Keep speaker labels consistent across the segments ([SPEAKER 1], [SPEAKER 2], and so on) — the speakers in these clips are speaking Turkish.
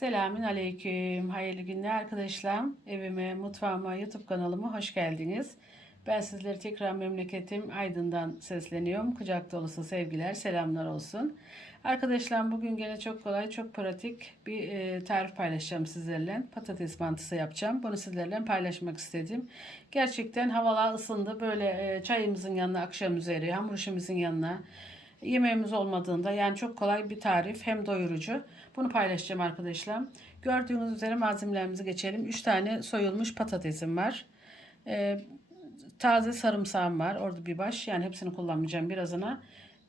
[SPEAKER 1] Selamün aleyküm. Hayırlı günler arkadaşlar. Evime, mutfağıma, YouTube kanalıma hoş geldiniz. Ben sizlere tekrar memleketim Aydın'dan sesleniyorum. Kucak dolusu sevgiler, selamlar olsun. Arkadaşlar bugün gene çok kolay, çok pratik bir e, tarif paylaşacağım sizlerle. Patates mantısı yapacağım. Bunu sizlerle paylaşmak istedim. Gerçekten havalar ısındı. Böyle e, çayımızın yanına, akşam üzeri, hamur işimizin yanına yemeğimiz olmadığında yani çok kolay bir tarif hem doyurucu. Bunu paylaşacağım arkadaşlar. Gördüğünüz üzere malzemelerimizi geçelim. 3 tane soyulmuş patatesim var. Ee, taze sarımsağım var. Orada bir baş. Yani hepsini kullanmayacağım birazına.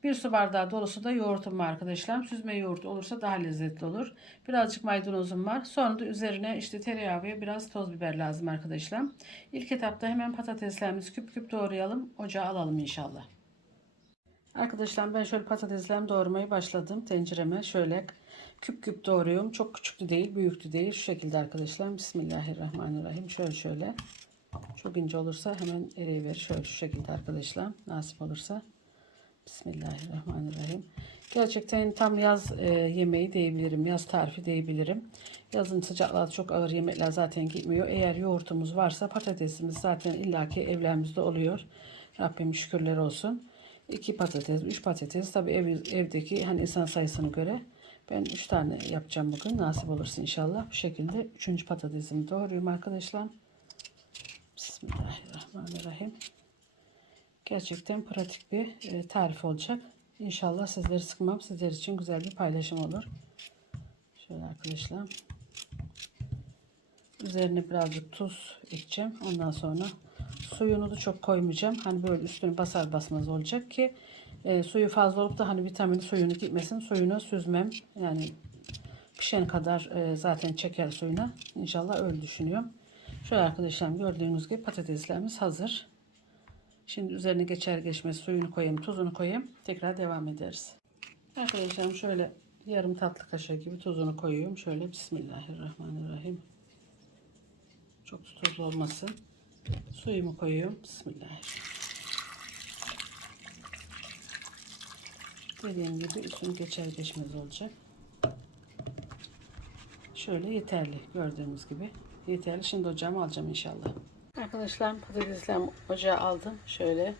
[SPEAKER 1] Bir su bardağı dolusu da yoğurtum var arkadaşlar. Süzme yoğurt olursa daha lezzetli olur. Birazcık maydanozum var. Sonra da üzerine işte tereyağı ve biraz toz biber lazım arkadaşlar. İlk etapta hemen patateslerimizi küp küp doğrayalım. Ocağa alalım inşallah. Arkadaşlar ben şöyle patateslerimi doğramaya başladım. Tencereme şöyle küp küp doğruyorum. Çok küçük de değil, büyük de değil. Şu şekilde arkadaşlar. Bismillahirrahmanirrahim. Şöyle şöyle. Çok ince olursa hemen eleyiver. Şöyle şu şekilde arkadaşlar. Nasip olursa. Bismillahirrahmanirrahim. Gerçekten tam yaz e, yemeği diyebilirim. Yaz tarifi diyebilirim. Yazın sıcaklarda çok ağır yemekler zaten gitmiyor. Eğer yoğurtumuz varsa patatesimiz zaten illaki evlerimizde oluyor. Rabbim şükürler olsun. 2 patates, 3 patates. Tabii ev, evdeki hani insan sayısına göre ben 3 tane yapacağım bugün. Nasip olursa inşallah. Bu şekilde 3. patatesimi doğruyorum arkadaşlar. Bismillahirrahmanirrahim. Gerçekten pratik bir e, tarif olacak. İnşallah sizleri sıkmam. Sizler için güzel bir paylaşım olur. Şöyle arkadaşlar. Üzerine birazcık tuz ekeceğim. Ondan sonra suyunu da çok koymayacağım. Hani böyle üstünü basar basmaz olacak ki e, suyu fazla olup da hani vitamini suyunu gitmesin. Suyunu süzmem. Yani pişen kadar e, zaten çeker suyuna. İnşallah öyle düşünüyorum. Şöyle arkadaşlar gördüğünüz gibi patateslerimiz hazır. Şimdi üzerine geçer geçmez suyunu koyayım, tuzunu koyayım. Tekrar devam ederiz. Arkadaşlar şöyle yarım tatlı kaşığı gibi tuzunu koyuyorum. Şöyle Bismillahirrahmanirrahim. Çok tuzlu olmasın. Suyumu koyuyorum. Bismillahirrahmanirrahim. Dediğim gibi üstünü geçer geçmez olacak. Şöyle yeterli gördüğünüz gibi. Yeterli. Şimdi ocağımı alacağım inşallah. Arkadaşlar patateslerimi ocağa aldım. Şöyle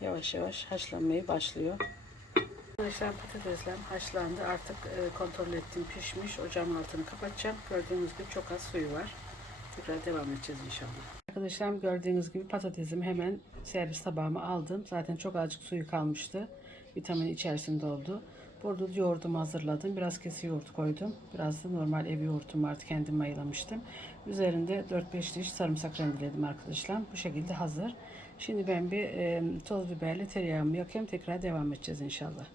[SPEAKER 1] yavaş yavaş haşlanmaya başlıyor. Arkadaşlar patateslerim haşlandı. Artık e, kontrol ettim pişmiş. Ocağın altını kapatacağım. Gördüğünüz gibi çok az suyu var. Tekrar devam edeceğiz inşallah. Arkadaşlar gördüğünüz gibi patatesimi hemen servis tabağıma aldım. Zaten çok azıcık suyu kalmıştı. Vitamin içerisinde oldu. Burada yoğurdumu hazırladım. Biraz kesi yoğurt koydum. Biraz da normal ev yoğurtum vardı. Kendim mayalamıştım. Üzerinde 4-5 diş sarımsak rendeledim arkadaşlar. Bu şekilde hazır. Şimdi ben bir e, toz biberli tereyağımı yakayım. Tekrar devam edeceğiz inşallah.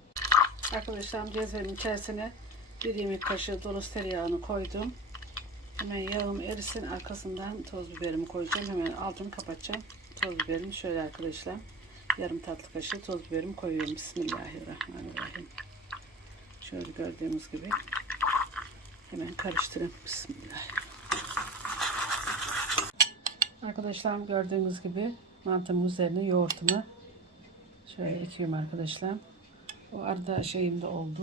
[SPEAKER 1] Arkadaşlar cezvenin içerisine bir yemek kaşığı dolusu tereyağını koydum. Hemen yağım erisin. Arkasından toz biberimi koyacağım. Hemen altını kapatacağım. Toz biberimi şöyle arkadaşlar. Yarım tatlı kaşığı toz biberimi koyuyorum. Bismillahirrahmanirrahim. Şöyle gördüğünüz gibi hemen karıştırın. Bismillah. Arkadaşlar gördüğünüz gibi mantımın üzerine yoğurtumu şöyle ekiyorum arkadaşlar. O arada şeyim de oldu.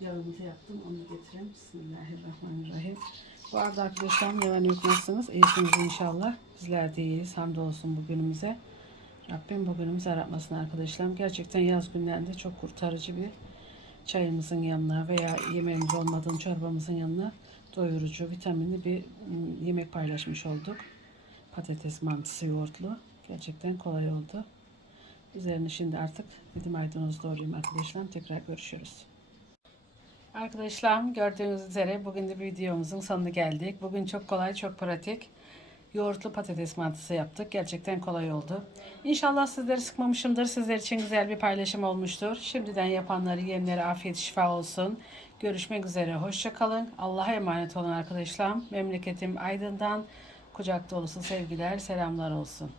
[SPEAKER 1] Yağımızı yaptım. Onu getireyim. Bismillahirrahmanirrahim. Bu arada arkadaşlar yok nasılsınız? İyisiniz inşallah. Bizler de iyiyiz. Hamdolsun bugünümüze. Rabbim bugünümüzü aratmasın arkadaşlar. Gerçekten yaz günlerinde çok kurtarıcı bir çayımızın yanına veya yemeğimiz olmadığında çorbamızın yanına doyurucu, vitaminli bir yemek paylaşmış olduk. Patates mantısı yoğurtlu. Gerçekten kolay oldu. Üzerine şimdi artık bir maydanoz doğrayayım arkadaşlar. Tekrar görüşürüz. Arkadaşlar gördüğünüz üzere bugün de videomuzun sonuna geldik. Bugün çok kolay, çok pratik yoğurtlu patates mantısı yaptık. Gerçekten kolay oldu. İnşallah sizleri sıkmamışımdır. Sizler için güzel bir paylaşım olmuştur. Şimdiden yapanları, yiyenlere afiyet şifa olsun. Görüşmek üzere. Hoşçakalın. Allah'a emanet olun arkadaşlar. Memleketim Aydın'dan kucak dolusu sevgiler, selamlar olsun.